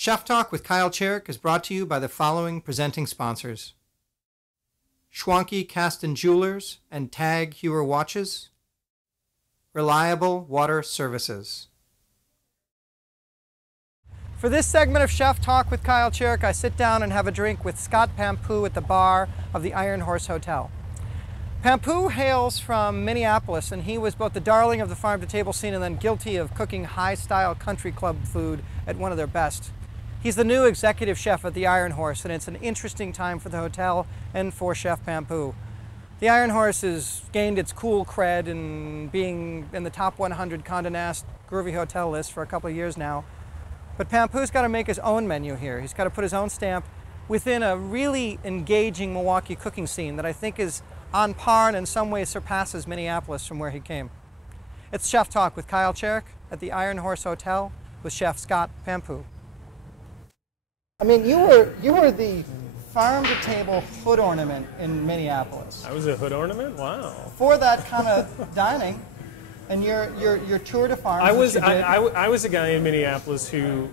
Chef Talk with Kyle Cherek is brought to you by the following presenting sponsors: Schwanke Cast and Jewelers and Tag Heuer Watches, Reliable Water Services. For this segment of Chef Talk with Kyle Cherek, I sit down and have a drink with Scott Pampuch at the bar of the Iron Horse Hotel. Pampuch hails from Minneapolis, and he was both the darling of the farm-to-table scene and then guilty of cooking high-style country club food at one of their best. He's the new executive chef at the Iron Horse, and it's an interesting time for the hotel and for Chef Pampuch. The Iron Horse has gained its cool cred in being in the top 100 Condé Nast Groovy Hotel list for a couple of years now. But Pampuch's got to make his own menu here. He's got to put his own stamp within a really engaging Milwaukee cooking scene that I think is on par and in some ways surpasses Minneapolis from where he came. It's Chef Talk with Kyle Cherek at the Iron Horse Hotel with Chef Scott Pampuch. I mean, you were the farm-to-table hood ornament in Minneapolis. I was a hood ornament? Wow. For that kind of dining, and your tour de farm. I was a guy in Minneapolis who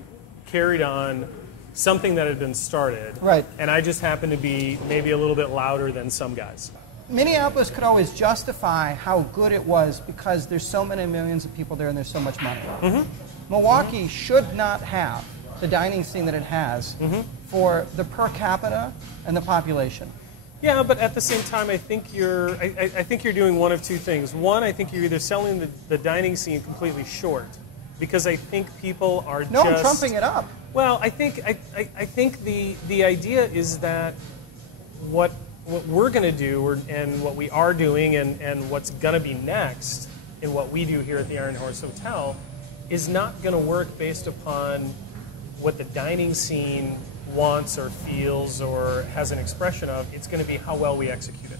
carried on something that had been started. Right. And I just happened to be maybe a little bit louder than some guys. Minneapolis could always justify how good it was because there's so many millions of people there and there's so much money. Mm-hmm. Milwaukee should not have the dining scene that it has for the per capita and the population. Yeah, but at the same time, I think you're doing one of two things. One, I think you're either selling the dining scene completely short, because I think people are I'm trumping it up. Well, I think the idea is that what we're going to do and what we are doing and what's going to be next in what we do here at the Iron Horse Hotel is not going to work based upon what the dining scene wants or feels or has an expression of. It's going to be how well we execute it.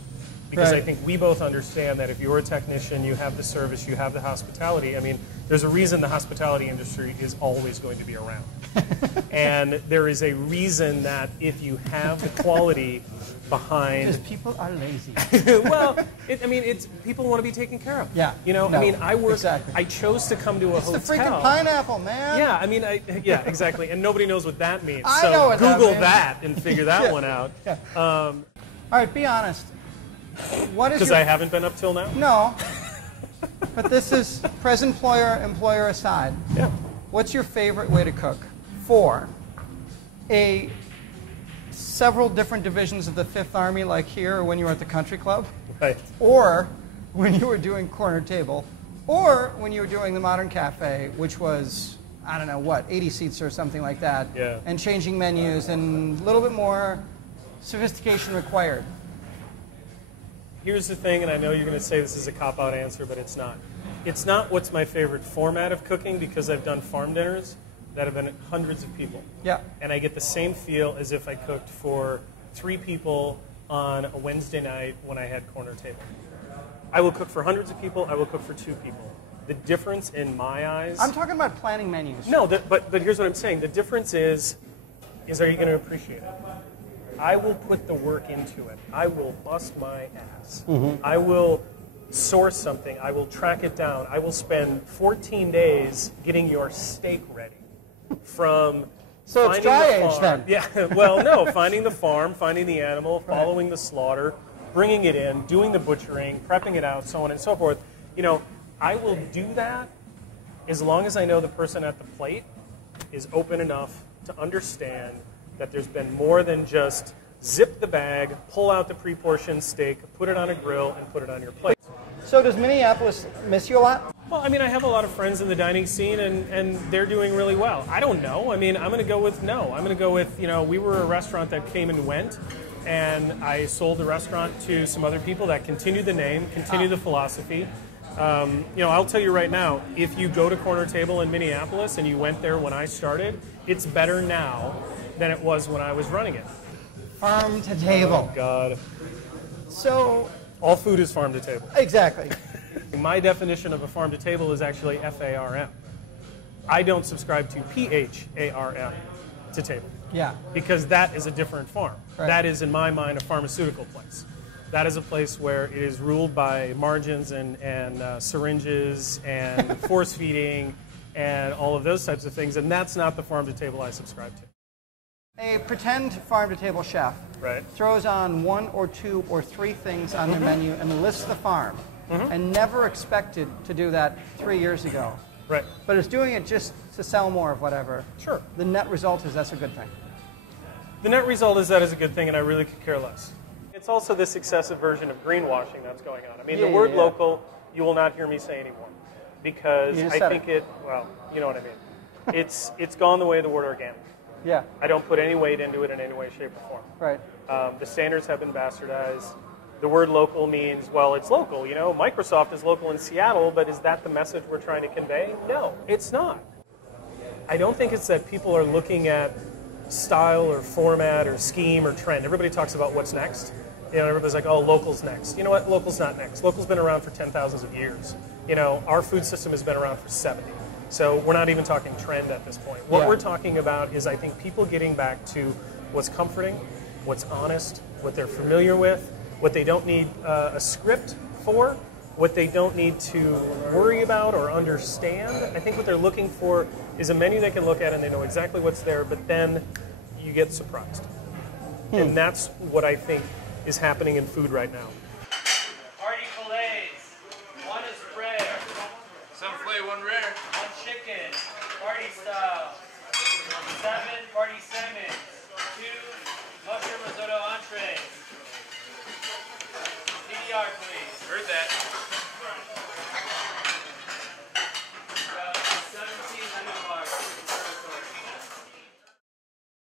Because right. I think we both understand that if you're a technician, you have the service, you have the hospitality. I mean, there's a reason the hospitality industry is always going to be around. And there is a reason that if you have the quality behind... Because people are lazy. Well, people want to be taken care of. Yeah. You know, no, I mean, exactly. I chose to come to a hotel. It's the freaking pineapple, man. Yeah, I mean, yeah, exactly. And nobody knows what that means. I so know what Google that and figure that one out. Yeah. All right, be honest. What is because I haven't been up till now? No. But this is present employer aside. Yeah. What's your favorite way to cook for several different divisions of the Fifth Army, like here, or when you were at the country club? Right. Or when you were doing corner table, or when you were doing the Modern Cafe, which was, I don't know, what, 80 seats or something like that, yeah. And changing menus and a little bit more sophistication required. Here's the thing, and I know you're going to say this is a cop-out answer, but it's not. It's not what's my favorite format of cooking, because I've done farm dinners that have been hundreds of people. Yeah. And I get the same feel as if I cooked for 3 people on a Wednesday night when I had corner table. I will cook for hundreds of people. I will cook for 2 people. The difference in my eyes... I'm talking about planning menus. No, but here's what I'm saying. The difference is are you going to appreciate it? I will put the work into it. I will bust my ass. Mm-hmm. I will source something. I will track it down. I will spend 14 days getting your steak ready. From so it's dry age then? Yeah. Well, no. Finding the farm, finding the animal, following the slaughter, bringing it in, doing the butchering, prepping it out, so on and so forth. You know, I will do that as long as I know the person at the plate is open enough to understand that there's been more than just zip the bag, pull out the pre-portioned steak, put it on a grill, and put it on your plate. So does Minneapolis miss you a lot? Well, I mean, I have a lot of friends in the dining scene, and they're doing really well. I don't know. I mean, I'm going to go with no. I'm going to go with, we were a restaurant that came and went, and I sold the restaurant to some other people that continue the name, continue the philosophy. I'll tell you right now, if you go to Corner Table in Minneapolis and you went there when I started, it's better now than it was when I was running it. Farm to table. Oh, God. So... all food is farm to table. Exactly. My definition of a farm to table is actually FARM. I don't subscribe to PHARM to table. Yeah. Because that is a different farm. Right. That is, in my mind, a pharmaceutical place. That is a place where it is ruled by margins and syringes and force feeding and all of those types of things, and that's not the farm to table I subscribe to. A pretend farm-to-table chef Right. throws on 1 or 2 or 3 things on their menu and lists the farm, and never expected to do that 3 years ago. Right. But is doing it just to sell more of whatever. Sure. The net result is that's a good thing. The net result is that is a good thing, and I really could care less. It's also this excessive version of greenwashing that's going on. I mean, the word local, you will not hear me say anymore, because I think well, you know what I mean. It's gone the way of the word organic. Yeah. I don't put any weight into it in any way, shape, or form. Right. The standards have been bastardized. The word local means, well, it's local. You know, Microsoft is local in Seattle, but is that the message we're trying to convey? No, it's not. I don't think it's that people are looking at style or format or scheme or trend. Everybody talks about what's next. You know, everybody's like, oh, local's next. You know what? Local's not next. Local's been around for 10,000s of years. You know, our food system has been around for 70. So we're not even talking trend at this point. What we're talking about is, I think, people getting back to what's comforting, what's honest, what they're familiar with, what they don't need a script for, what they don't need to worry about or understand. I think what they're looking for is a menu they can look at and they know exactly what's there, but then you get surprised. And that's what I think is happening in food right now.